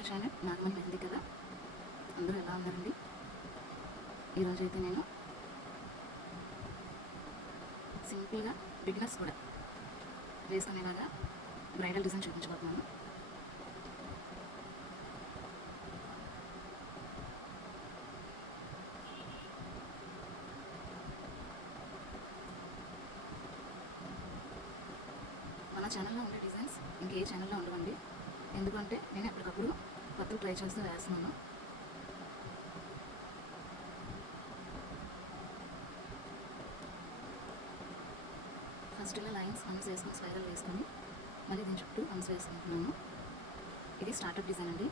My channel Nagamani mehndi కదా. అందరూ ఎలా ఉన్నారండి? ఈరోజు అయితే నేను సింపుల్గా బిగినర్స్ కూడా వేసుకునేలాగా బ్రైడల్ డిజైన్ చూపించబోతున్నాను. మన ఛానల్లో ఉండే డిజైన్స్ ఇంకే ఛానల్లో ఉండవండి. ఎందుకంటే నేను ఎప్పటికప్పుడు కొత్తగా ట్రై చేస్తూ వేస్తున్నాను. ఫస్ట్ ఇలా లైన్స్ వన్స్ వేసుకొని స్పైరల్ వేసుకొని మళ్ళీ దీని చుట్టూ వన్స్ వేసుకుంటున్నాను. ఇది స్టార్టప్ డిజైన్ అండి.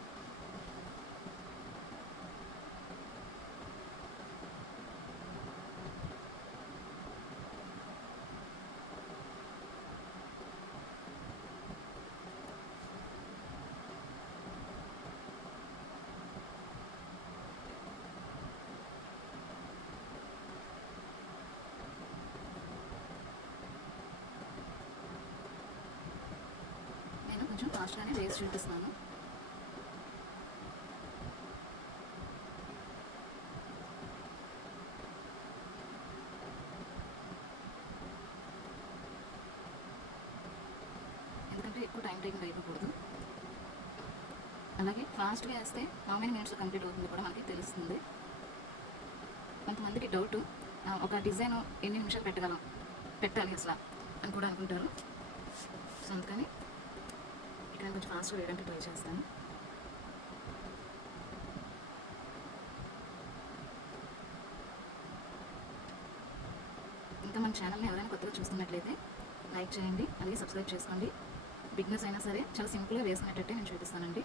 కొంచెం ఫాస్ట్గానే వేసి చూపిస్తున్నాను. ఎందుకంటే ఎక్కువ టైం టేకింగ్ అయిపోకూడదు. అలాగే ఫాస్ట్గా వేస్తే హౌ మెనీ మినిట్స్ కంప్లీట్ అవుతుంది కూడా మనకి తెలుస్తుంది. కొంతమందికి డౌట్, ఒక డిజైన్ ఎన్ని నిమిషాలు పెట్టాలి అసలు అని కూడా అనుకుంటారు. సో అందుకని ఇక్కడ కొంచెం ఫాస్ట్గా వేయడానికి ట్రై చేస్తాను. ఇంకా మన ఛానల్ని ఎవరైనా కొత్తగా చూస్తున్నట్లయితే లైక్ చేయండి, అలాగే సబ్స్క్రైబ్ చేసుకోండి. బిగినర్స్ అయినా సరే చాలా సింపుల్గా వేసుకునేటట్టే నేను చూపిస్తానండి.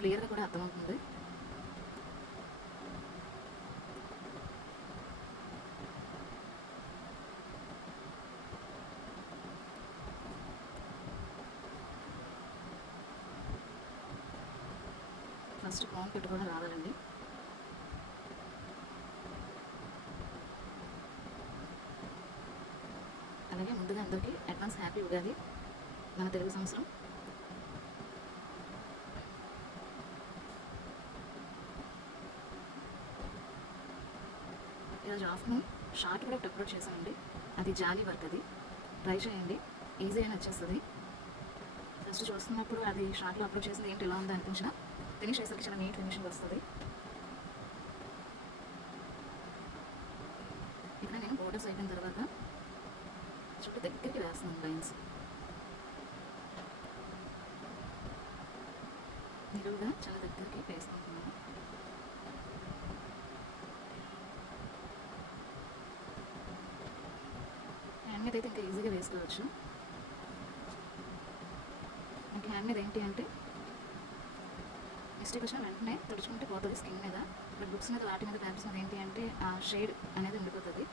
క్లియర్గా కూడా అర్థమవుతుంది. ఫస్ట్ క్రౌన్ పెట్టుకోవడం రావాలండి. అలాగే ముందుగా అందరికీ అడ్వాన్స్ హ్యాపీ ఉగాది. మన తెలుగు సంవత్సరం ఈరోజు ఆఫ్టర్నూన్ షార్ట్ కూడా ఒకటి అప్లోడ్ చేశానండి. అది జాలీ వర్క్, అది ట్రై చేయండి, ఈజీ అని వచ్చేస్తుంది. ఫస్ట్ చూస్తున్నప్పుడు అది షార్ట్లో అప్లోడ్ చేసింది ఏంటి ఇలా ఉంది అనిపించిన ఫినిష్ అయ్యేసరికి చాలా నీట్ ఫినిషింగ్ వస్తుంది. ఇక్కడ నేను బోర్డర్స్ అయిపోయిన తర్వాత చుట్టూ దగ్గరికి వేస్తున్నాను లైన్స్. నిలువుగా చాలా దగ్గరికి వేసుకుంటున్నాను. హ్యాండ్ మీద అయితే ఇంకా ఈజీగా వేసుకోవచ్చు. ఇంకా హ్యాండ్ మీద ఏంటి అంటే మిస్టేక్ వచ్చిన వెంటనే తుడుచుకుంటే పోతుంది స్కిన్ మీద. బట్ బుక్స్ మీద వాటి మీద పేపర్స్ మీద ఏంటి అంటే ఆ షేడ్ అనేది ఉండిపోతుంది.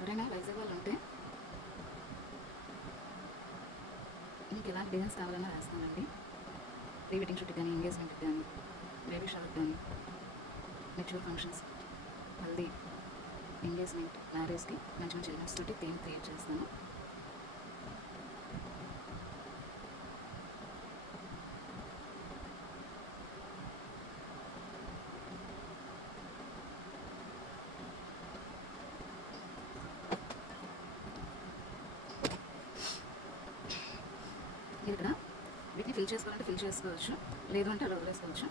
ఎవరైనా వైజాగ్ వాళ్ళు ఉంటే మీకు ఎలాంటి డిజైన్స్ కావాలన్నా వేస్తానండి. ప్రీ వెడ్డింగ్ షూట్కి కానీ, ఎంగేజ్మెంట్కి కానీ, బేబీ షవర్కి కానీ, మెచ్యూర్ ఫంక్షన్స్, హల్దీ, ఎంగేజ్మెంట్, మ్యారేజ్కి మంచి మంచి ఎలిమెంట్స్ తోటి థీమ్ క్రియేట్ చేస్తాను. ఇక్కడ వీటిని ఫిల్ చేసుకోవాలంటే ఫిల్ చేసుకోవచ్చు, లేదు అంటే అలా వదిలేసుకోవచ్చు.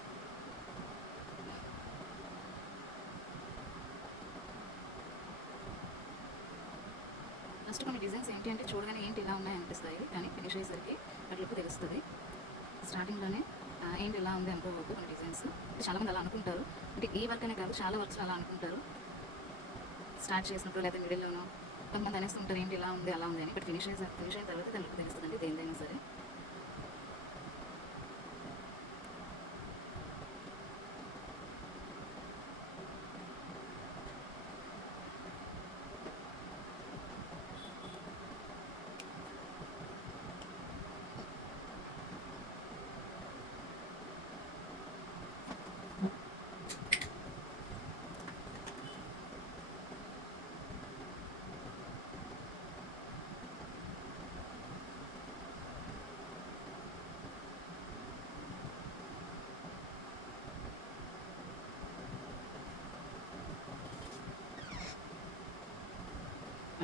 ఫస్ట్ కొన్ని డిజైన్స్ ఏంటి అంటే చూడగానే ఏంటి ఇలా ఉన్నాయి అనిపిస్తాయి, కానీ ఫినిష్ అయ్యేసరికి అట్లకు తెలుస్తుంది. స్టార్టింగ్లోనే ఏంటి ఇలా ఉంది అనుకోవద్దు. కొన్ని డిజైన్స్ చాలామంది అలా అనుకుంటారు. అంటే ఈ వర్క్ అనే కాదు, చాలా వర్క్స్ అలా అనుకుంటారు. స్టార్ట్ చేసినప్పుడు లేదా మిడిల్లోనూ కొంతమంది అనేస్తుంటారు ఏంటి ఇలా ఉంది అలా ఉంది అని. బట్ ఫినిష్ అయిన తర్వాత దానికి తెలుస్తుందండి దేనిదైనా సరే.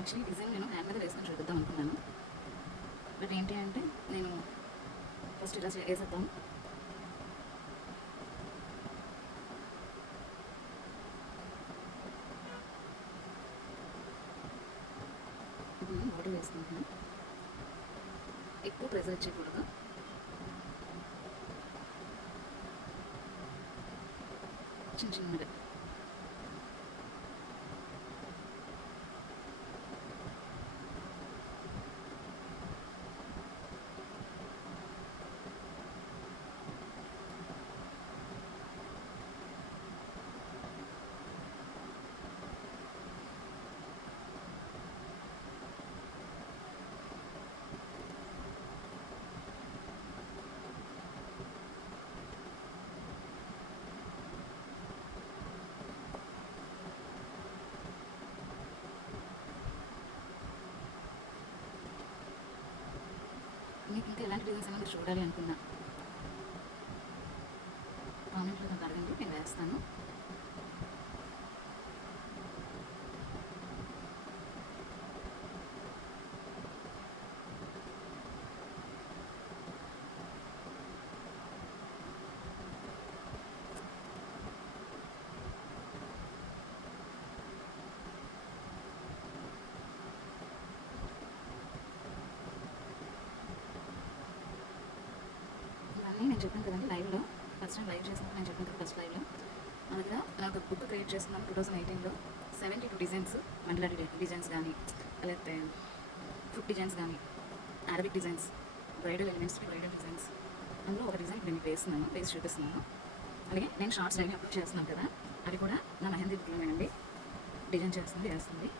యాక్చువల్లీ డిజైన్ నేను హ్యాండ్ మీద వేసుకొని చూపిద్దాం అనుకున్నాను. బట్ ఏంటి అంటే నేను ఫస్ట్ ఇలా వేసేద్దాం. వాటర్ వేసుకుంటున్నాను. ఎక్కువ ప్రెజర్ చేయకూడదు. చిన్న చిన్నగా మీకు ఇంకా ఎలాంటి డిజైన్స్ అయినా మీరు చూడాలి అనుకున్నా కామెంట్లో నాకు అడగండి, నేను వేస్తాను. నేను చెప్పాను కదండి లైవ్లో, ఫస్ట్ టైం లైవ్ చేసినప్పుడు నేను చెప్పాను కదా ఫస్ట్ లైవ్లో, నా దగ్గర నాకు బుక్ క్రియేట్ చేసుకున్నాను 2018లో. 72 డిజైన్స్, మండలాడి డిజైన్స్ కానీ, లేకపోతే ఫుడ్ డిజైన్స్ కానీ, Arabic designs, bridal elements, bridal designs. అందులో ఒక డిజైన్ ఇప్పుడు నేను వేసి చూపిస్తున్నాను. అలాగే నేను షార్ట్స్ డైలీ అప్లోడ్ చేస్తున్నాను కదా, అది కూడా నా మెహందీ బుక్లోనేనండి. డిజైన్ వేస్తుంది.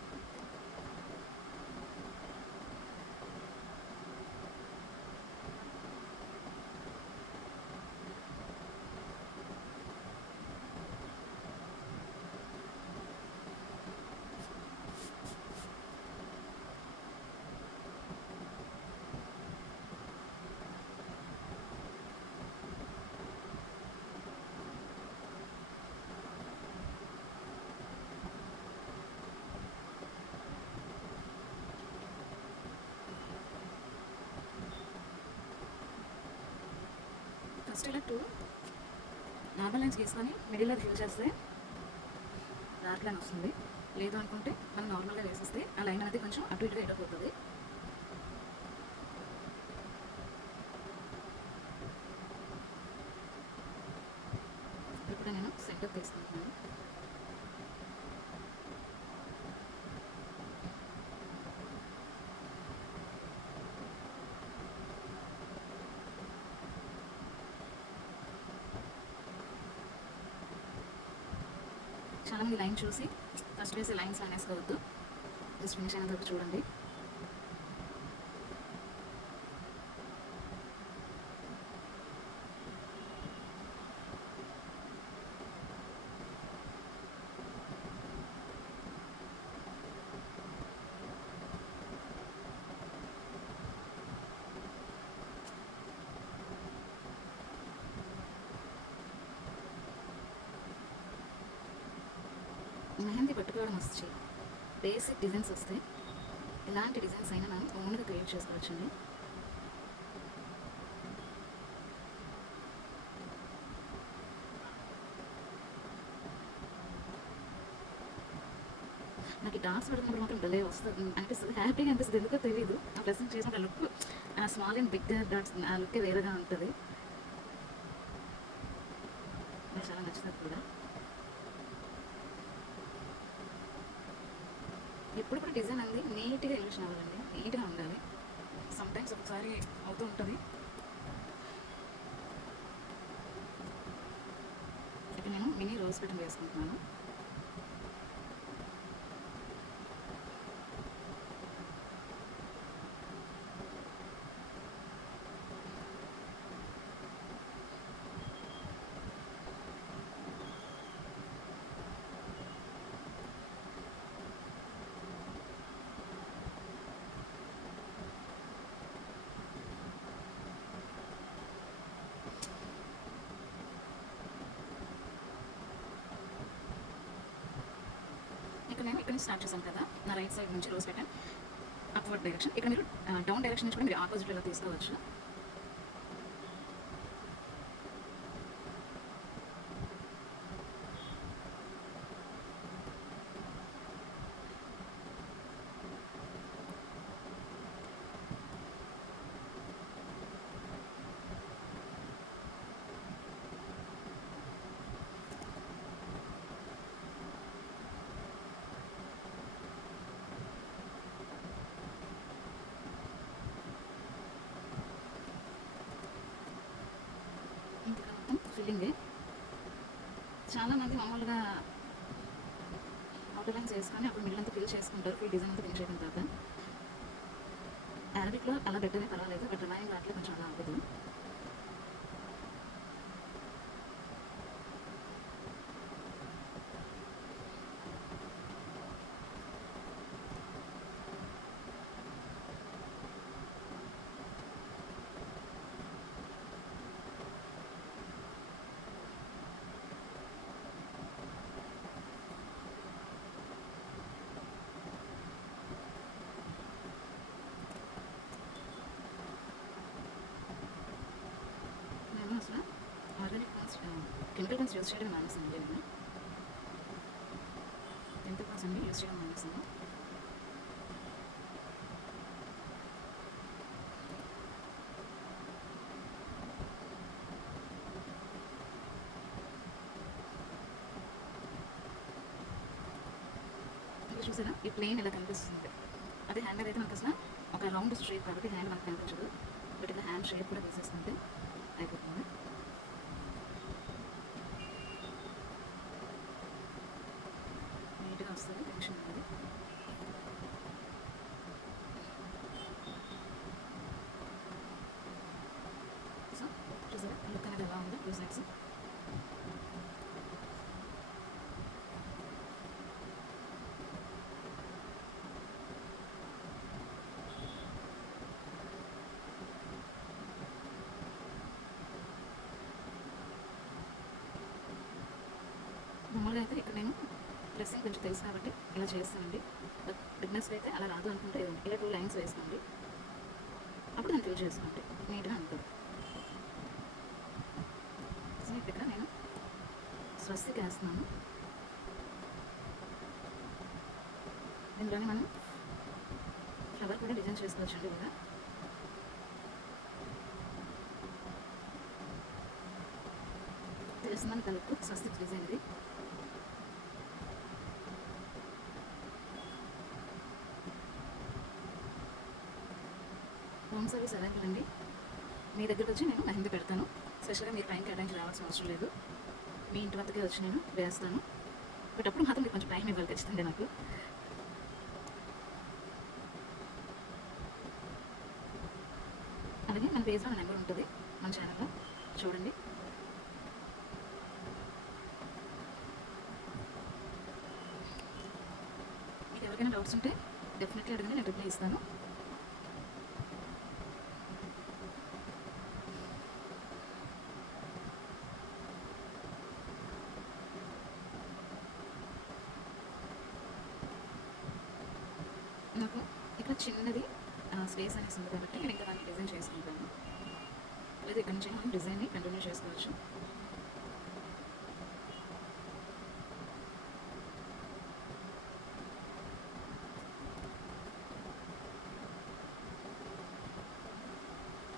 ఫస్ట్ ఇలా 2 నార్మల్ లైన్స్ గీసుకొని మిడిల్లో ఫిల్ చేస్తే డార్క్ లైన్ వస్తుంది. లేదు అనుకుంటే మనం నార్మల్గా వేసేస్తే ఆ లైన్ అనేది కొంచెం అటు ఇటుగా ఎడపోతుంది. ఇప్పుడు నేను సెంటర్ తీసుకుంటున్నాను. చాలామంది లైన్ చూసి ఫస్ట్ వేసే లైన్స్ అనేసుకోవద్దు, జస్ట్ ఫినిష్ అయినంత వరకు చూడండి. మెహందీ పట్టుకోవడం వస్తే బేసిక్ డిజైన్స్ వస్తాయి. ఎలాంటి డిజైన్స్ అయినా మనం ఓన్గా క్రియేట్ చేసుకోవచ్చండి. నాకు డాన్స్ పడుతున్నప్పుడు మాత్రం భలే వస్తుంది అనిపిస్తుంది, హ్యాపీగా అనిపిస్తుంది. ఎందుకో తెలియదు, ఆ ప్రెసెంట్ చేసిన లుక్, ఆ స్మాల్ అండ్ బిగ్ డాట్స్, ఆ లుక్కే వేరేగా ఉంటుంది. నాకు చాలా నచ్చుతుంది కూడా. ఎప్పుడు కూడా డిజైన్ అనేది నీట్గా ఎలివేషన్ అవ్వాలండి, నీట్గా ఉండాలి. సమ్టైమ్స్ ఒకసారి అవుతూ ఉంటుంది. ఇప్పుడు నేను మినీ రోజ్ కటింగ్ వేసుకుంటున్నాను. ఇక్కడ నుంచి స్టార్ట్ చేశాను కదా, నా రైట్ సైడ్ నుంచి రోజ్ పెట్టాను అప్వర్డ్ డైరెక్షన్. ఇక్కడ మీరు డౌన్ డైరెక్షన్ నుంచి కూడా మీరు ఆపోజిట్ ఇలా తీసుకోవచ్చు. ఇంకా మొత్తం ఫిల్లింగ్. చాలామంది మామూలుగా అవుటర్ లైన్స్ వేసుకొని అప్పుడు మిడిల్ అంతా ఫిల్ చేసుకుంటారు, ఫుల్ డిజైన్ అంతా ఫినిష్ అయిన తర్వాత. అరబిక్లో అలా బెటరే పర్వాలేదు, బట్ రిమైనింగ్ వాటిలో కొంచెం అలా అవ్వదు. నేను అసలు ఆర్గానిక్ కెమికల్ పెన్స్ యూస్ చేయడం మానేసాను. నేను కెమికల్ పెన్స్ అన్ని యూస్ చేయడం మానేసాను. ఇంకా చూసారా, ఈ ప్లేన్ ఇలా కనిపిస్తుంది. అదే హ్యాండ్ బ్యాగ్ అయితే మనకు అసలు ఒక రౌండ్ షేప్ కాబట్టి హ్యాండ్ మనకు కనిపించదు, బట్ ఇలా హ్యాండ్ షేప్ కూడా వేసేసుకుంటే అయిపోతుంది. నీట్గా వస్తుంది టెన్షన్ అనేది. సో చూసారా లుక్ అనేది ఎలా ఉంది టూ సైడ్స్. మామూలుగా అయితే ఇక్కడ నేను డ్రెస్సింగ్ కొంచెం తెలుసు కాబట్టి ఇలా చేస్తానండి. బిగ్నెస్ అయితే అలా రాదు అనుకుంటే ఇలా 2 లైన్స్ వేసుకోండి, అప్పుడు నేను ఫిల్ చేసుకోండి, నీట్గా ఉంటుంది. సో ఇక్కడ నేను స్వస్తికి వేస్తున్నాను. దీనిలోనే మనం ఫ్లవర్ కూడా డిజైన్ చేసుకోవచ్చండి. కూడా తెలుస్తుందని కలుపు స్వస్తిక్ డిజైన్ ఇది. హోమ్ సర్వీస్ అవైలబుల్ అండి. మీ దగ్గరికి వచ్చి నేను మెహందీ పెడతాను. స్పెషల్గా మీరు టైంకి అటెండ్ రావాల్సిన అవసరం లేదు, మీ ఇంటి వద్దకే వచ్చి నేను వేస్తాను. బట్ అప్పుడు మాత్రం మీరు కొంచెం టైం ఇవ్వాలి ఖచ్చితంగా నాకు. అలాగే మన పేజ్లో నా నెంబర్ ఉంటుంది, మన ఛానల్లో చూడండి. మీకు ఎవరికైనా డౌట్స్ ఉంటే డెఫినెట్లీ అడగండి, నేను రిప్లై ఇస్తాను. నాకు ఇక్కడ చిన్నది స్పేస్ అనేసి ఉంది కాబట్టి నేను ఇంకా దాన్ని డిజైన్ చేసుకుంటాను. లేదా ఇక్కడ నుంచి మనం డిజైన్ని కంటిన్యూ చేసుకోవచ్చు.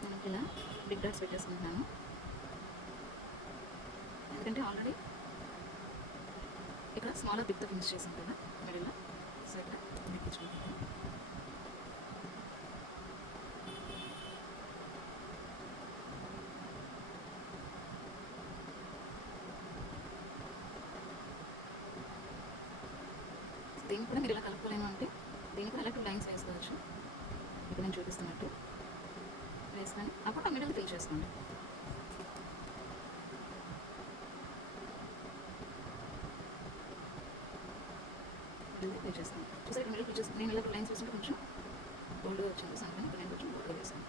నేను ఇలా బిగ్ డాట్స్ పెట్టేసుకుంటున్నాను, ఎందుకంటే ఆల్రెడీ ఇక్కడ స్మాలర్ బిగ్తో ఫినిష్ చేసాం కదా మిడిల్లో. సో ఇక్కడ ఎక్కించుకుంటున్నాను. దీన్ని కూడా మీరు ఇలా కలుపుకోలేను అంటే దీన్ని కూడా ఇలా 2 లైన్స్ వేసుకోవచ్చు. ఇప్పుడు నేను చూపిస్తున్నట్టు వేసుకొని అప్పుడు ఆ మిడిల్ ఫిల్ చేసుకోండి. మిడిల్ ఫిల్ చేస్తాను. చూసారు ఇక్కడ మిడిల్ ఫిల్ చేసుకుని నేను ఇలా 2 లైన్స్ వేసుకుంటే కొంచెం బోల్డ్గా వచ్చింది. సంగతి ఇప్పుడు నేను కొంచెం బోల్డ్గా వేసాను.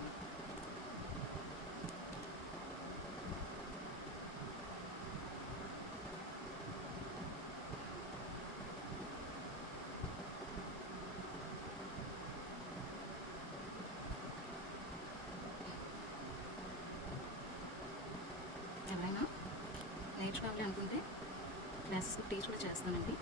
కావాలి అనుకుంటే క్లాసెస్ టీచ్ కూడా చేస్తానండి.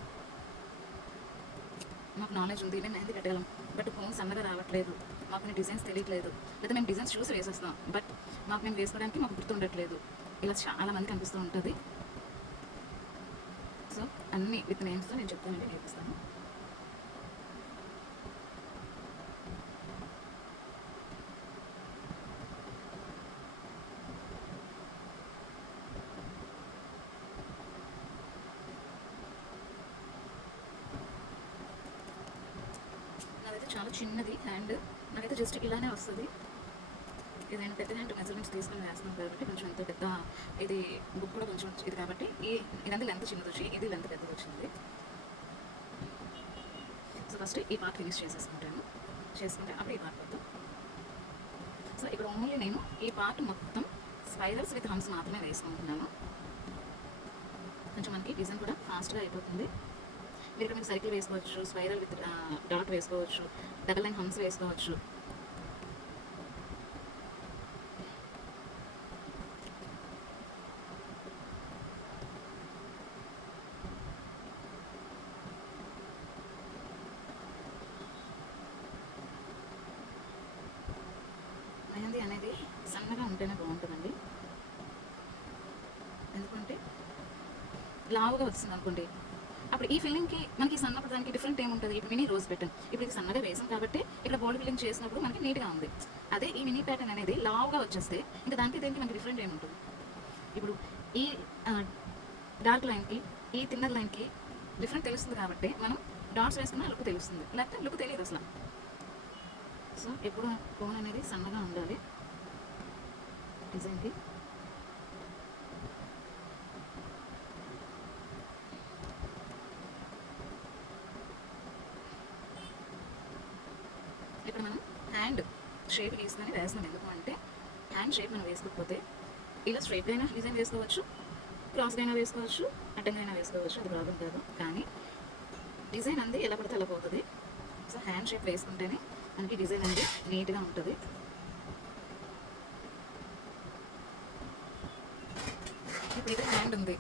మాకు నాలెడ్జ్ ఉంది, మేము మెహందీ పెట్టగలం, బట్ కోన్స్ సన్నగా రావట్లేదు, మాకు కొన్ని డిజైన్స్ తెలియట్లేదు, లేదా మేము డిజైన్స్ చూసి వేసేస్తాం, బట్ మాకు మేము వేసుకోవడానికి మాకు గుర్తుండట్లేదు. ఇలా చాలా మంది కనిపిస్తూ ఉంటుంది. సో అన్నీ విత్ నేమ్స్తో నేను చెప్తానండి, నేర్పిస్తాను. నాదైతే చాలా చిన్నది హ్యాండ్, నాకైతే జస్ట్ ఇలానే వస్తుంది. ఏదైనా పెద్ద హ్యాండ్ మెజర్మెంట్స్ తీసుకొని వేస్తున్నాం కాబట్టి కొంచెం ఎంత పెద్ద ఇది బుక్ కూడా కొంచెం ఇది కాబట్టి ఇదంతా లెంత్ చిన్నది వచ్చి ఇది లెంత్ పెద్దది వచ్చింది. సో ఫస్ట్ ఈ పార్ట్ ఫినిష్ చేసుకుంటే అప్పుడు ఈ పార్ట్ వద్దాం. సో ఇక్కడ ఓన్లీ నేను ఈ పార్ట్ మొత్తం స్పైరల్స్ విత్ హమ్స్ మాత్రమే వేసుకుంటున్నాను. కొంచెం మనకి డిజైన్ కూడా ఫాస్ట్గా అయిపోతుంది. మీరు ఇక్కడ సైకిల్ వేసుకోవచ్చు, స్పైరల్ విత్ డాట్ వేసుకోవచ్చు, డబల్ లైన్ హమ్స్ వేసుకోవచ్చు. మెహందీ అనేది సన్నగా ఉంటేనే బాగుంటుందండి. ఎందుకంటే లావుగా వచ్చింది అనుకోండి, అప్పుడు ఈ ఫిల్లింగ్కి మనకి సన్నప్పుడు దానికి డిఫరెంట్ ఏముంటుంది. ఇప్పుడు మినీ రోజ్ ప్యాటర్న్ ఇప్పుడు ఇది సన్నగా వేసాం కాబట్టి ఇక్కడ బోల్డ్ ఫిల్లింగ్ చేసినప్పుడు మనకి నీట్గా ఉంది. అదే ఈ మినీ ప్యాటర్న్ అనేది లావుగా వచ్చేస్తే ఇంకా దానికి దేనికి మనకి డిఫరెంట్ ఏముంటుంది. ఇప్పుడు ఈ డార్క్ లైన్కి ఈ థిన్నర్ లైన్కి డిఫరెంట్ తెలుస్తుంది కాబట్టి మనం డాట్స్ వేసుకున్న లుక్ తెలుస్తుంది, లేకపోతే లుక్ తెలియదు అసలు. సో ఎప్పుడు కోన్ అనేది సన్నగా ఉండాలి డిజైన్కి. ఇక్కడ మనం హ్యాండ్ షేప్ తీసుకొని వేస్తున్నాం. ఎందుకు అంటే హ్యాండ్ షేప్ మనం వేసుకోకపోతే ఇలా స్ట్రైట్గా అయినా డిజైన్ వేసుకోవచ్చు, క్రాస్గా అయినా వేసుకోవచ్చు, అడ్డంగా అయినా వేసుకోవచ్చు, అది ప్రాబ్లం కాదు. కానీ డిజైన్ అంది ఎలా పడితే అలా పోతుంది. సో హ్యాండ్ షేప్ వేసుకుంటేనే మనకి డిజైన్ అనేది నీట్గా ఉంటుంది. ఇప్పుడు ఇది హ్యాండ్ ఉంది,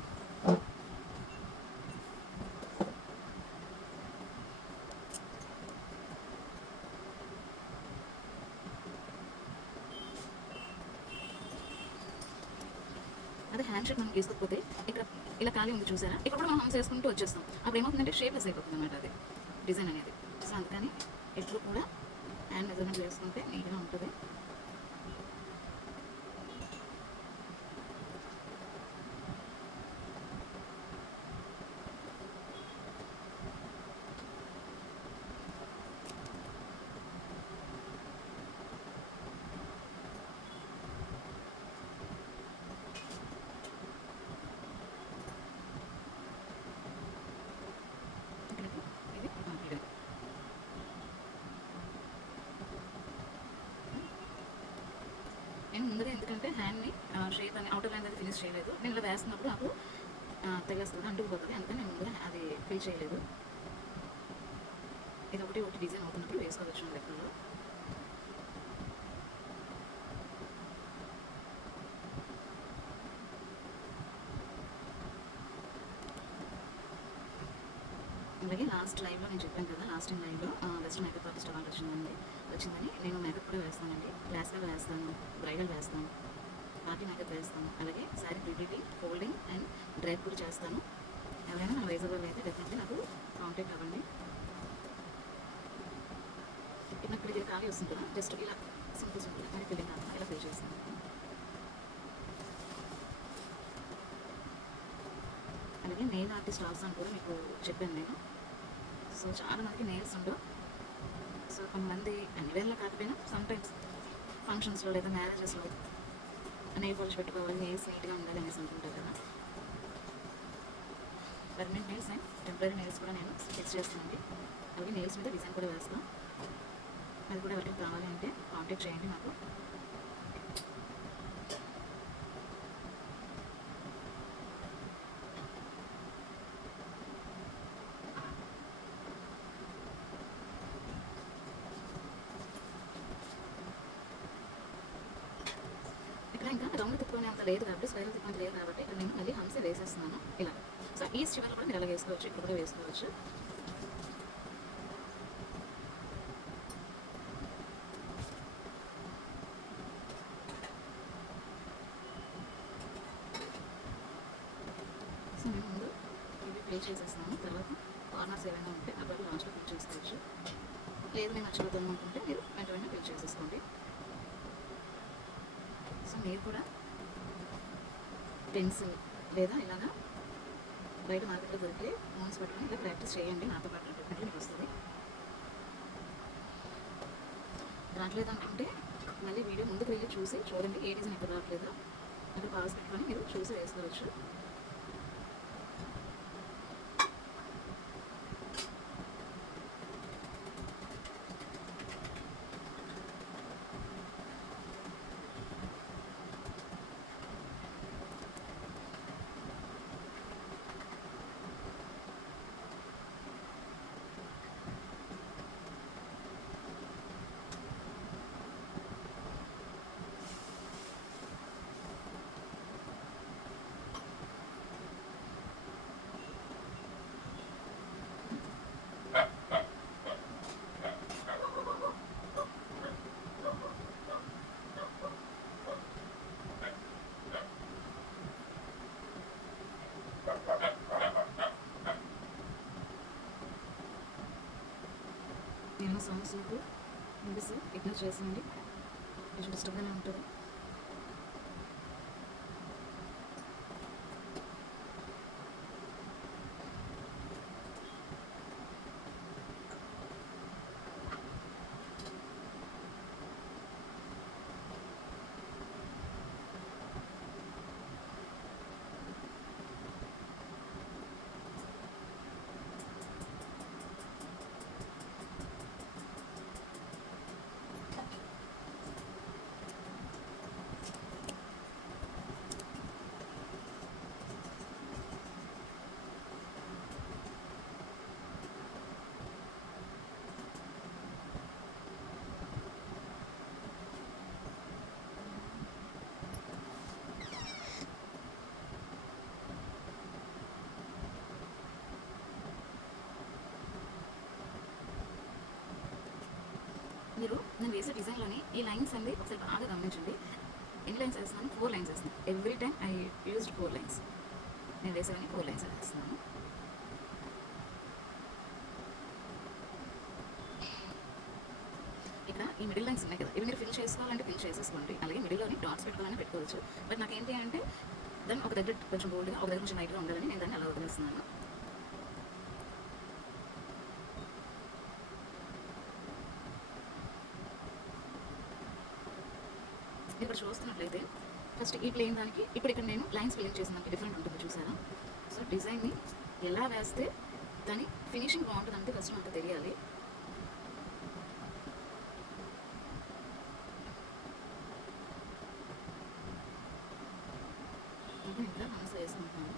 అదే హ్యాండ్ షేప్ మనం వేసుకోకపోతే ఇక్కడ ఇలా ఖాళీ ఉంది చూసారా, ఇక్కడ కూడా మనం హమ్స్ వేసుకుంటూ వచ్చేస్తాం. అప్పుడు ఏమవుతుందంటే షేప్లెస్ అయిపోతుంది అన్నమాట అది డిజైన్ అనేది. సో అందుకని ఎప్పుడు కూడా హ్యాండ్ మెజర్మెంట్ వేసుకుంటే నీట్గా ఉంటుంది. నేను ముందుగా ఎందుకంటే హ్యాండ్ని షేప్ అని అవుటర్ లైన్ అది ఫినిష్ చేయలేదు. నేను ఇలా వేస్తున్నప్పుడు నాకు తెగేస్తుంది, అంటుకుపోతుంది. అందుకని నేను ముందుగా అది ఫిల్ చేయలేదు. ఇది ఒకటి డిజైన్ అవుతున్నప్పుడు వేసుకోవచ్చు లెక్కల్లో. అలాగే లాస్ట్ లైవ్లో నేను చెప్పాను కదా, లాస్ట్ టైం లైవ్లో బెస్ట్ మేకప్ ఆర్టిస్ట్ అవార్డు వచ్చిందని నేను మేకప్ కూడా వేస్తానండి. క్లాసికల్ వేస్తాను, బ్రైడల్ వేస్తాను, పార్టీ మేకప్ వేస్తాను, అలాగే శారీ ప్రిపేరింగ్, ఫోల్డింగ్ అండ్ డ్రైప్ కూడా చేస్తాను. ఎవరైనా మన వైజాగ్లో అయితే డెఫినెట్లీ నాకు కాంటాక్ట్ అవ్వండి. ఇప్పుడు ఇది ఖాళీ వస్తుంది కదా, జస్ట్ ఇలా సింపుల్ మరి ఫిల్లింగ్ కాకుండా ఇలా ఫిల్ చేస్తాను. అలాగే నెయిల్ ఆర్టిస్ట్ ఆల్సో అని కూడా మీకు చెప్పాను నేను. సో చాలా మందికి నెయిల్స్ ఉండవు. సో కొంతమంది అన్ని వేళలో కాకపోయినా సమ్టైమ్స్ ఫంక్షన్స్లో లేదా మ్యారేజెస్లో నెయిల్ పాలిష్ పెట్టుకోవాలి, నెయిల్స్ నీట్గా ఉండాలి అనేసి అనుకుంటారు కదా. Permanent nails and temporary nails కూడా నేను ఫిక్స్ చేస్తానండి. అలాగే నెయిల్స్ మీద డిజైన్ కూడా వేస్తాను. అది కూడా ఎవరికి కావాలి అంటే కాంటాక్ట్ చేయండి నాకు. ఇంకా రౌండ్ తిప్పుకునే అంత లేదు కాబట్టి, స్పైరల్ తిప్పుకునే లేదు కాబట్టి ఇక్కడ నేను మళ్ళీ హంసే వేసేస్తున్నాను ఇలా. సో ఈ చివరిలో కూడా మీరు అలా వేసుకోవచ్చు, ఇక్కడ కూడా వేసుకోవచ్చు. సో నేను ముందు ఇవి ఫిల్ చేసేస్తున్నాను. తర్వాత కార్నర్స్ ఏమైనా ఉంటే అక్కడ లాస్ట్లో ఫిల్ చేసుకోవచ్చు. లేదు నేను నచ్చవుతాను అనుకుంటే మీరు వెంట వెంటనే ఫిల్ చేసేసుకోండి. సో మీరు కూడా పెన్సిల్ లేదా ఇలాగా బయట మార్కెట్లో దొరికే మౌన్స్ పట్టుకొని ఇలా ప్రాక్టీస్ చేయండి. నాతో పాటు డెఫినెట్లీ మీకు వస్తుంది. రావట్లేదు అనుకుంటే మళ్ళీ వీడియో ముందుకు వెళ్ళి చూసి చూడండి ఏ డిజైన్ ఎక్కడ రావట్లేదో అక్కడ పాస్ పెట్టుకొని మీరు చూసి వేసుకోవచ్చు. ఏమైనా సాంగ్స్ మీకు వినిపిస్తే ఇగ్నోర్ చేసేయండి, కొంచెం డిస్టర్బ్గానే ఉంటుంది. మీరు నేను వేసే డిజైన్లోని ఈ లైన్స్ అండి ఒకసారి బాగా గమనించండి. ఎన్ని లైన్స్ వేస్తున్నాను? 4 లైన్స్ వేస్తున్నాను. Every time I used 4 lines. నేను వేసేవన్నీ 4 లైన్స్ వేస్తున్నాను. ఇక్కడ ఈ మిడిల్ లైన్స్ ఉన్నాయి కదా, ఇవి మీరు ఫిల్ చేసుకోవాలంటే ఫిల్ చేసేసుకోండి. అలాగే మిడిల్లోని డాట్స్ పెట్టుకోవాలని పెట్టుకోవచ్చు. బట్ నాకేంటి అంటే దాన్ని ఒక దగ్గర కొంచెం బోల్డ్గా, ఒక దగ్గర కొంచెం లైట్గా ఉండాలని నేను దాన్ని అలా వదిలేస్తున్నాను. ఇక్కడ చూస్తున్నట్లయితే ఫస్ట్ ఈ ప్లేన్ దానికి ఇప్పుడు ఇక్కడ నేను లైన్స్ ఫిల్లింగ్ చేసిన దానికి డిఫరెంట్ ఉంటుంది చూసారా. సో డిజైన్ని ఎలా వేస్తే దాని ఫినిషింగ్ బాగుంటుందంటే ఫస్ట్ మనకు తెలియాలి. ఇంకా మనసు వేసుకుంటున్నాను.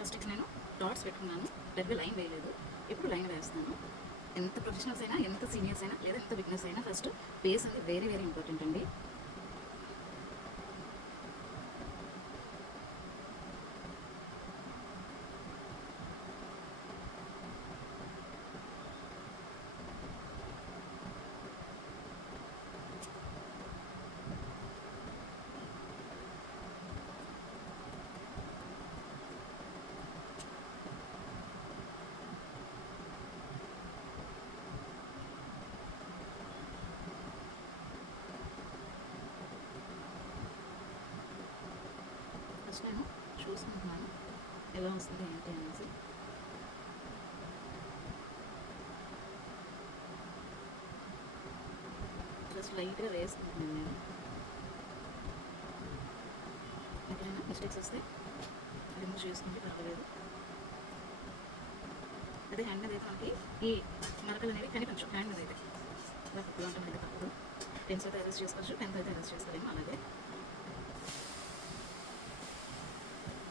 ఫస్ట్ ఇక్కడ నేను డాట్స్ పెట్టుకున్నాను, దగ్గర లైన్ వేయలేదు. ఇప్పుడు లైన్ వేస్తాను. ఎంత ప్రొఫెషనల్స్ అయినా, ఎంత సీనియర్స్ అయినా, లేదా ఎంత బిగినర్స్ అయినా ఫస్ట్ బేస్ అనేది వెరీ వెరీ ఇంపార్టెంట్ అండి. జస్ట్ నేను చూసుకుంటున్నాను ఎలా వస్తుంది ఏంటి అనేసి. జస్ట్ లైట్గా వేసుకుంటున్నాను నేను. ఎక్కడైనా మిస్టేక్స్ వస్తే రిమూవ్ చేసుకుంటే పర్వాలేదు. అదే హ్యాండ్ మీద అయితే మనకి ఈ మరకలు అనేవి కనిపించు. హ్యాండ్ మీద అయితే ఇలా తప్పుగా ఉంటాం అయితే తప్పదు. పెన్స్ అయితే అరెస్ట్ చేసుకోవచ్చు, పెన్తో అయితే అరెస్ట్ చేసుకోలేము. అలాగే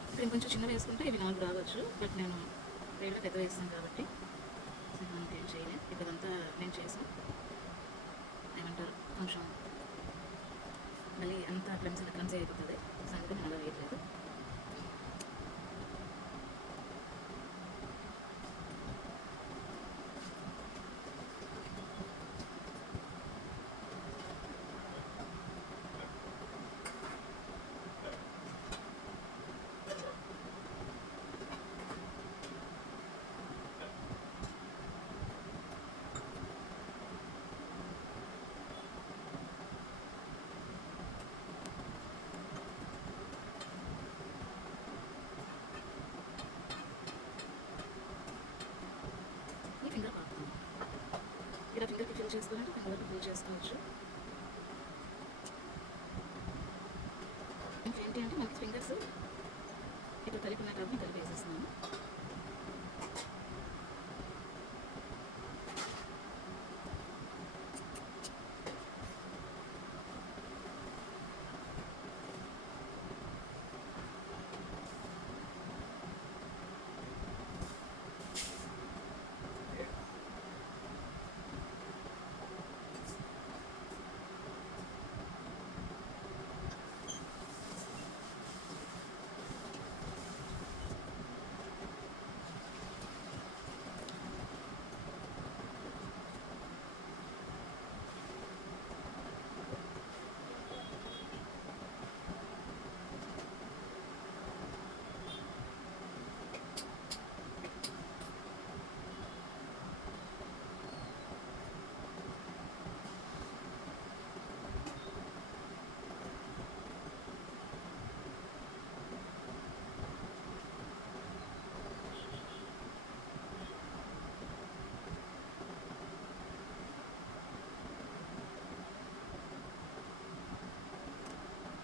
ఇక్కడ ఇంకొంచెం చిన్న వేసుకుంటే ఇవి 4 రావచ్చు, బట్ నేను రేట్లో పెద్ద వేస్తాను కాబట్టి మనకి ఏం చేయలేం. ఇప్పుడంతా నేను చేసాను ఏమంటారు కొంచెం మళ్ళీ అంతా క్లమ్సీ అయిపోతుంది. అందుకే నేను అలా వేయట్లేదు. ఫింగర్ పాకుతాను. ఇలా ఫింగర్కి ఫిల్ చేసుకోవాలంటే ఫింగర్కి ఫిల్ చేసుకోవచ్చు. ఇంకేంటి అంటే మనకి ఫింగర్స్ ఇప్పుడు కలిపిన కాబట్టి కలిపి వేసేస్తున్నాను.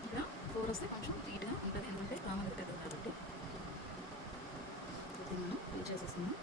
ఇక్కడ 4 వస్తే కొంచెం నీట్గా ఉంటుంది, ఎందుకంటే కామన్ పెద్దది కాబట్టి. మనం ఫిల్ చేసేస్తున్నాం.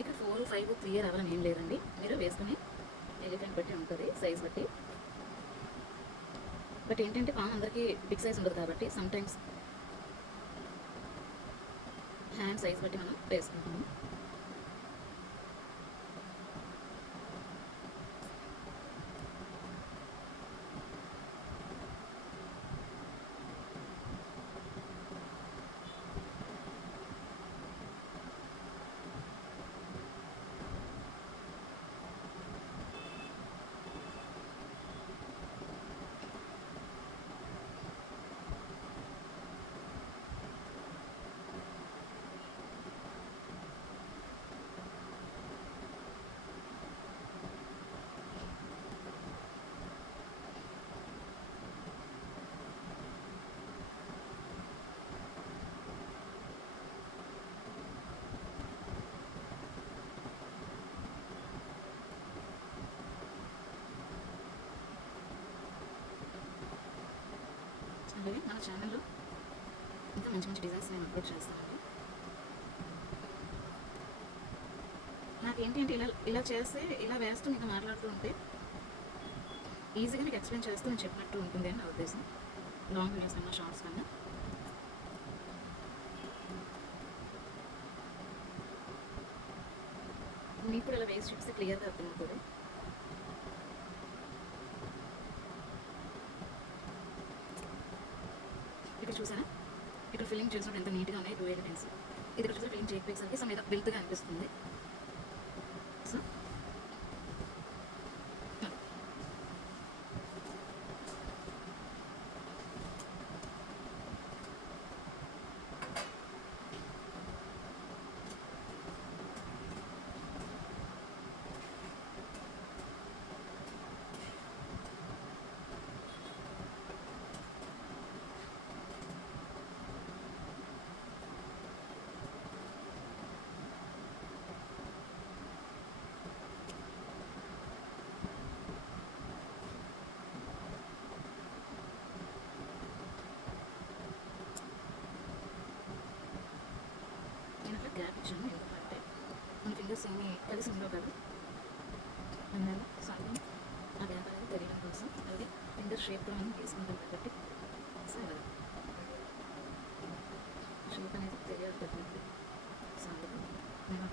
ఇక్కడ 4, 5 క్లియర్ అవ్వడం ఏం లేదండి. మీరు వేసుకుని ఎలిఫెంట్ బట్టి ఉంటుంది, సైజ్ బట్టి. బట్ ఏంటంటే పాము అందరికీ బిగ్ సైజ్ ఉండదు కాబట్టి సమ్ టైమ్స్ హ్యాండ్ సైజ్ బట్టి మనం వేసుకుంటాము. అలాగే మన ఛానల్లో ఇంకా మంచి మంచి డిజైన్స్ నేను అప్లోడ్ చేస్తానండి. నాకేంటి అంటే ఇలా చేస్తే, ఇలా వేస్తూ మీకు మాట్లాడుతూ ఉంటే ఈజీగా మీకు ఎక్స్ప్లెయిన్ చేస్తూ నేను చెప్పినట్టు ఉంటుంది అని నా ఉద్దేశం. లాంగ్ వీడియోస్ కన్నా షార్ట్స్ కన్నా. మీకు కూడా ఇలా వేసి చూపిస్తే క్లియర్గా అర్థమవుతుంది. ఇక్కడ చూసారా, ఇక్కడ ఫిల్లింగ్ చేసినప్పుడు ఎంత నీట్గా ఉన్నాయి 2 ఎలిమెంట్స్. ఇది ఇక్కడ చూసారా ఫిల్లింగ్ స్టిచ్చింగ్ చేయకపోయేసరికి సో మీద బెల్ట్గా అనిపిస్తుంది. సో గ్యాప్ ఇచ్చాను, ఎందుకంటే మన ఫింగర్స్ ఏమి కలిసి ఉండవు కదా, అందువల్ల సగం ఆ గ్యాప్ అనేది తెలియడం కోసం. అలాగే ఫింగర్ షేప్ కూడా మనం తీసుకుంటాం కాబట్టి సో అలాగే షేప్ అనేది తెలియాలి డెఫినెట్లీ. సో అందుకు నేను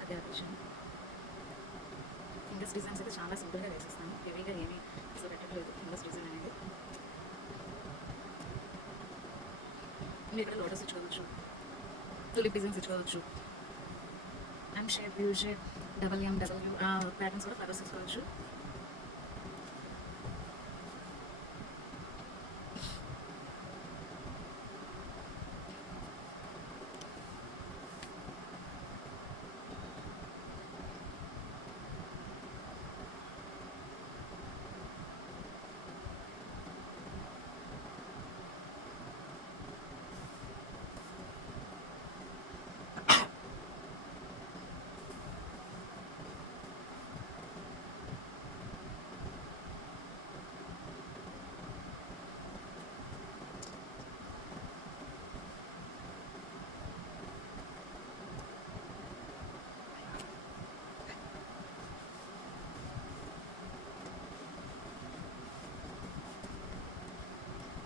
ఆ గ్యాప్ ఇచ్చాను. ఫింగర్స్ డిజైన్స్ అయితే చాలా సింపుల్గా వేసేస్తాను, హెవీగా ఏమీ అసలు పెట్టట్లేదు ఫింగర్స్ డిజైన్ అనేది. మీరు ఇక్కడ లోటస్ ఇచ్చుకోవచ్చు, టులిప్ డిజైన్స్ ఇచ్చుకోవచ్చు, M shape, U shape, double patterns కూడా ఫ్లవర్స్ తీసుకోవచ్చు.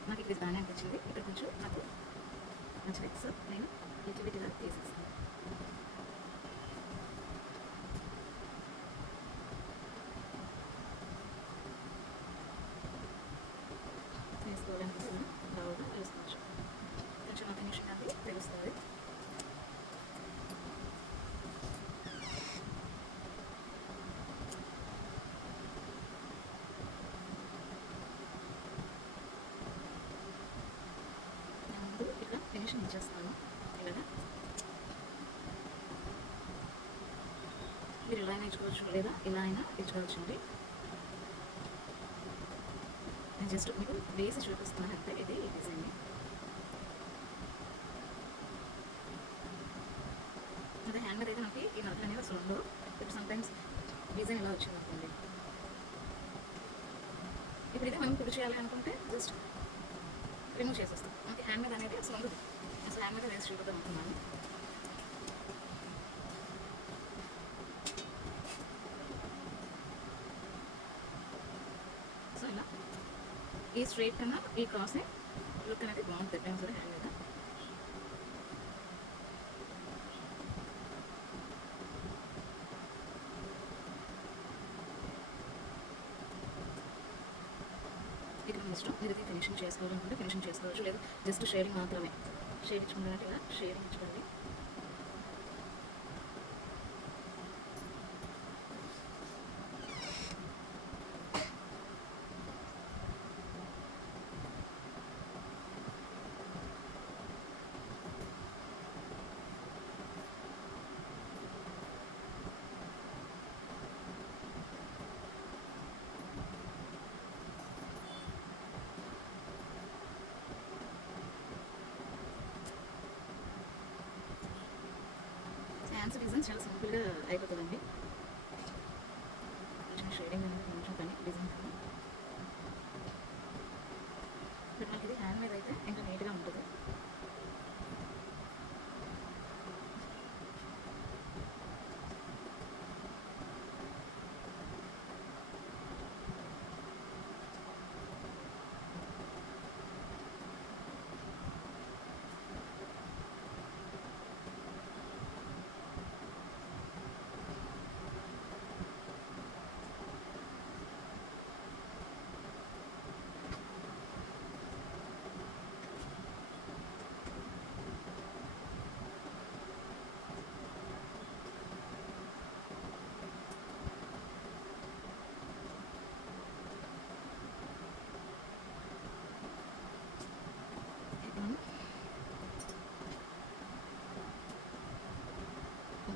నాకు ఇక్కడ బాగానే అనిపించింది, ఇక్కడ కొంచెం నాకు నచ్చలేదు, సో నేను లిటిల్ బిట్ ఇలా తీసేస్తాను. వేసుకోవడానికి కూడా బాగా వేసుకోవచ్చు, కొంచెం నా ఫినిషింగ్ అది తెలుస్తుంది. ఫినిషింగ్ ఇచ్చేస్తాను ఇలాగా. మీరు ఇలా అయినా ఇచ్చుకోవచ్చు, లేదా ఇలా అయినా ఇచ్చుకోవచ్చు అండి. నేను జస్ట్ మీకు వేసి చూపిస్తున్నాను అంతే. ఇది ఈ డిజైన్ని అదే హ్యాండ్ మీద అయితే నాకు ఈ నడకలు అనేది అసలు ఉండవు. ఇప్పుడు సమ్టైమ్స్ డిజైన్ ఇలా వచ్చింది అనుకోండి, ఇప్పుడు ఇదే మనం కుడి చేయాలి అనుకుంటే జస్ట్ రిమూవ్ చేసేస్తాం. మనకి హ్యాండ్ మీద అనేది అసలు ఉండదు. అసలు హ్యాండ్ మీద వేసి చూపిద్దాం అనుకున్నాను. సో ఇలా ఈ స్ట్రైట్ కన్నా ఈ క్రాస్ లుక్ అనేది బాగుంటుంది ఎప్పుడైనా సరే హ్యాండ్ మీద. ఇక మన ఇష్టం, మీరు ఇది ఫినిషింగ్ చేసుకోవాలనుకుంటే ఫినిషింగ్ చేసుకోవచ్చు, లేదు జస్ట్ షేడింగ్ మాత్రమే షేడ్ ఇచ్చుకుంటారంటే ఇలా షేడింగ్ ఇచ్చుకోండి. హ్యాండ్స్ డిజైన్ చాలా సింపుల్గా అయిపోతుందండి. కొంచెం షేడింగ్ అనేది కొంచెం పని డిజైన్ కానీ, బట్ మనకి ఇది హ్యాండ్ మీద అయితే ఇంకా నీట్గా ఉంటుంది.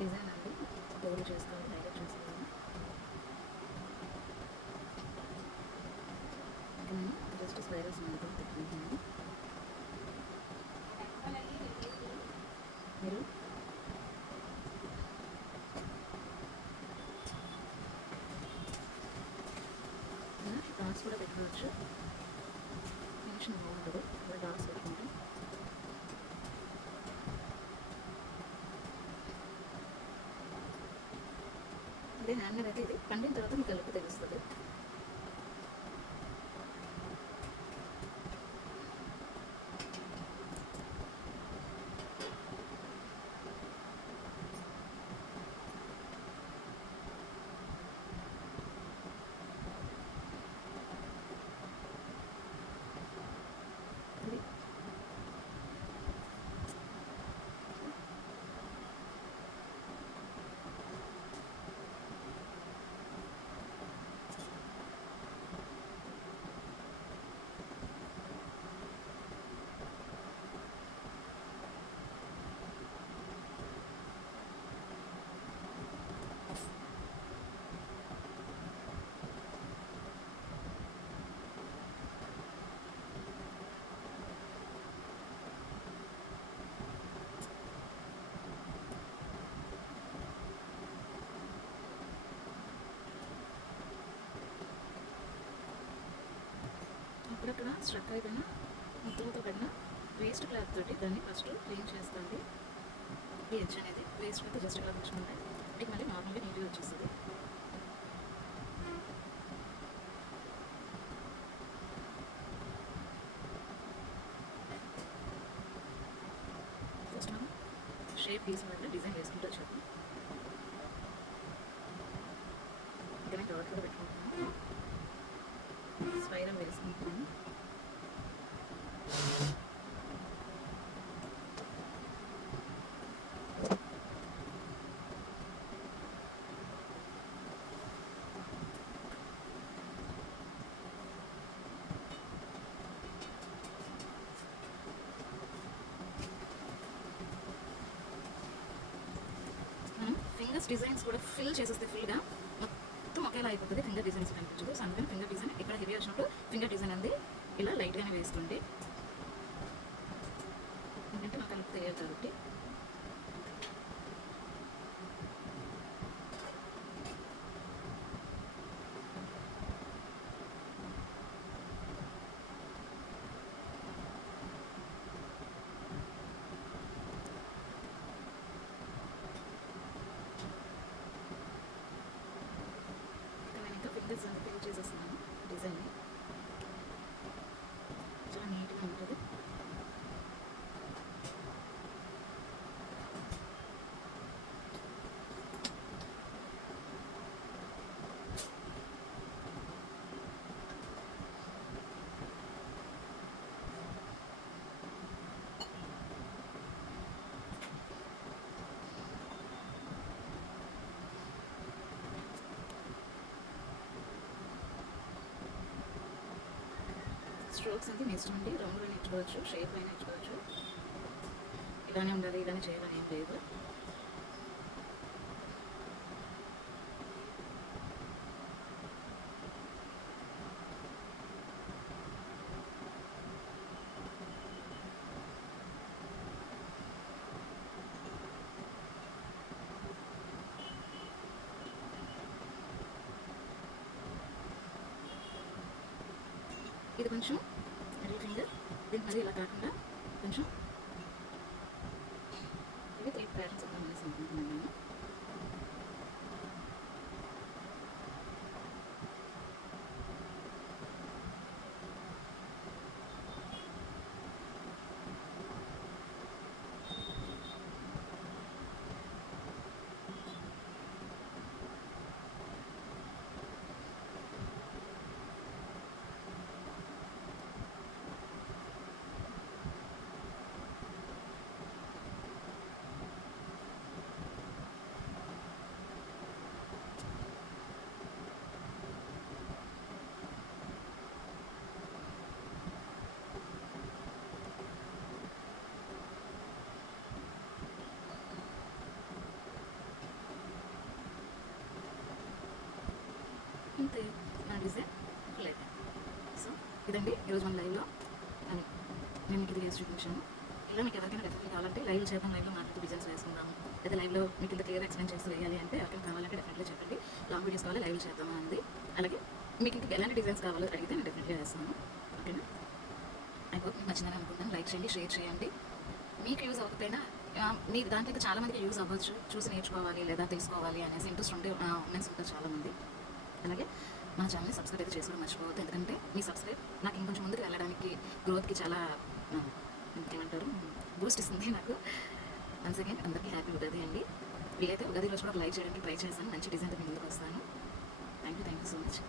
డిజైన్ అండి ఫోల్డ్ చేసుకోవాలి, హైలైట్ చేసుకోవాలి. ఇక్కడ నేను జస్ట్ స్పైరల్స్ మాత్రం పెట్టుకుంటున్నాను. మీరు డాట్స్ కూడా పెట్టుకోవచ్చు, ఫినిషింగ్ బాగుంటుంది ఇక్కడ డాట్స్ పెట్టుకుంటే. అదే హ్యాంగర్ అయితే ఇది పండిన తర్వాత మీకు కలుపు తెలుస్తుంది. అక్కడక్కడ స్ట్రక్ అయిపోయిన ముక్కలతో పడిన వేస్ట్ క్లాత్ తోటి దాన్ని ఫస్ట్ క్లీన్ చేస్తుంది. ఈ ఎడ్జ్ అనేది వేస్ట్ క్లాత్ జస్ట్ ఇలా తెచ్చుకుంటే మీకు మళ్ళీ నార్మల్గా నీట్గా వచ్చేస్తుంది. ఫస్ట్ మనం షేప్ గీసిన డిజైన్ వేసుకుంటూ వచ్చాము. ఇక్కడ డాట్ కూడా పెట్టుకుంటున్నాను, స్పైరల్ వేసుకుంటున్నాను. మనం ఫింగర్స్ డిజైన్స్ కూడా ఫిల్ చేసేస్తే ఫుల్గా మొత్తం ఒకేలా అయిపోతుంది, ఫింగర్ డిజైన్స్ కనిపించదు. సో అందుకని ఫింగర్ డిజైన్ ఇక్కడ హెవీ వచ్చినప్పుడు ఫింగర్ డిజైన్ అనేది ఇలా లైట్గానే వేసుకోండి, ఎందుకంటే నాకు కలుపు తెలియాలి కాబట్టి. ఫింగర్స్ అని ఫిల్ చేసేస్తున్నాను డిజైన్ని, చాలా నీట్గా ఉంటుంది. స్ట్రోక్స్ అంటే మీ ఇష్టం అండి, రౌండ్గా నేర్చుకోవచ్చు, షేప్ అయినా నేర్చుకోవచ్చు, ఇలానే ఉండాలి ఇలానే చేయాలని ఏం లేదు. ఇది కొంచెం మిడిల్ ఫింగర్, దీని మరి ఇలా కాకుండా కొంచెం ఇవి 3 ప్యాటర్న్స్ ఉందాం అనేసి అనుకుంటున్నాను నేను. ఇదండి ఈరోజు మన లైవ్లో నేను మీకు ఇది వేసి చూపించాను. ఇలా మీకు ఎవరికైనా డెఫినెట్లీ కావాలంటే లైవ్ చేద్దాం, లైవ్లో మాట్లాడుతూ డిజైన్స్ వేసుకుందాము, లేదా లైవ్లో మీకు ఇంత క్లియర్ ఎక్స్ప్లెయిన్ చేసి వేయాలి అంటే ఎవరికైనా కావాలంటే డెఫినెట్లీ చెప్పండి. లాంగ్ వీడియోస్ కావాలి, లైవ్ చేద్దామా అంది. అలాగే మీకు ఇంకా ఎలాంటి డిజైన్స్ కావాలో అడిగితే నేను డెఫినెట్లీ వేస్తాను. ఓకేనా? ఐ హోప్ మీకు నచ్చిందని అనుకుంటాను. లైక్ చేయండి, షేర్ చేయండి. మీకు యూజ్ అవ్వకపోయినా మీ దాంట్లో చాలా మందికి యూజ్ అవ్వచ్చు, చూసి నేర్చుకోవాలి లేదా తెలుసుకోవాలి అనేసి ఇంట్రెస్ట్ ఉంటే ఉమెన్స్ ఉంటారు చాలామంది. అలాగే మన ఛానల్ని సబ్స్క్రైబ్ అయితే చేసుకోవడం మర్చిపోవద్దు. ఎందుకంటే మీ సబ్స్క్రైబ్ నాకు ఇంకొంచెం ముందుకు వెళ్ళడానికి, గ్రోత్కి చాలా ఏమంటారు బూస్ట్ ఇస్తుంది నాకు. వన్స్ అగైన్ అందరికీ హ్యాపీ ఉగాది అండి. వీలైతే ఉగాది రోజు కూడా లైక్ చేయడానికి ట్రై చేస్తాను. మంచి డిజైన్తో మీ ముందుకు వస్తాను. Thank you so much.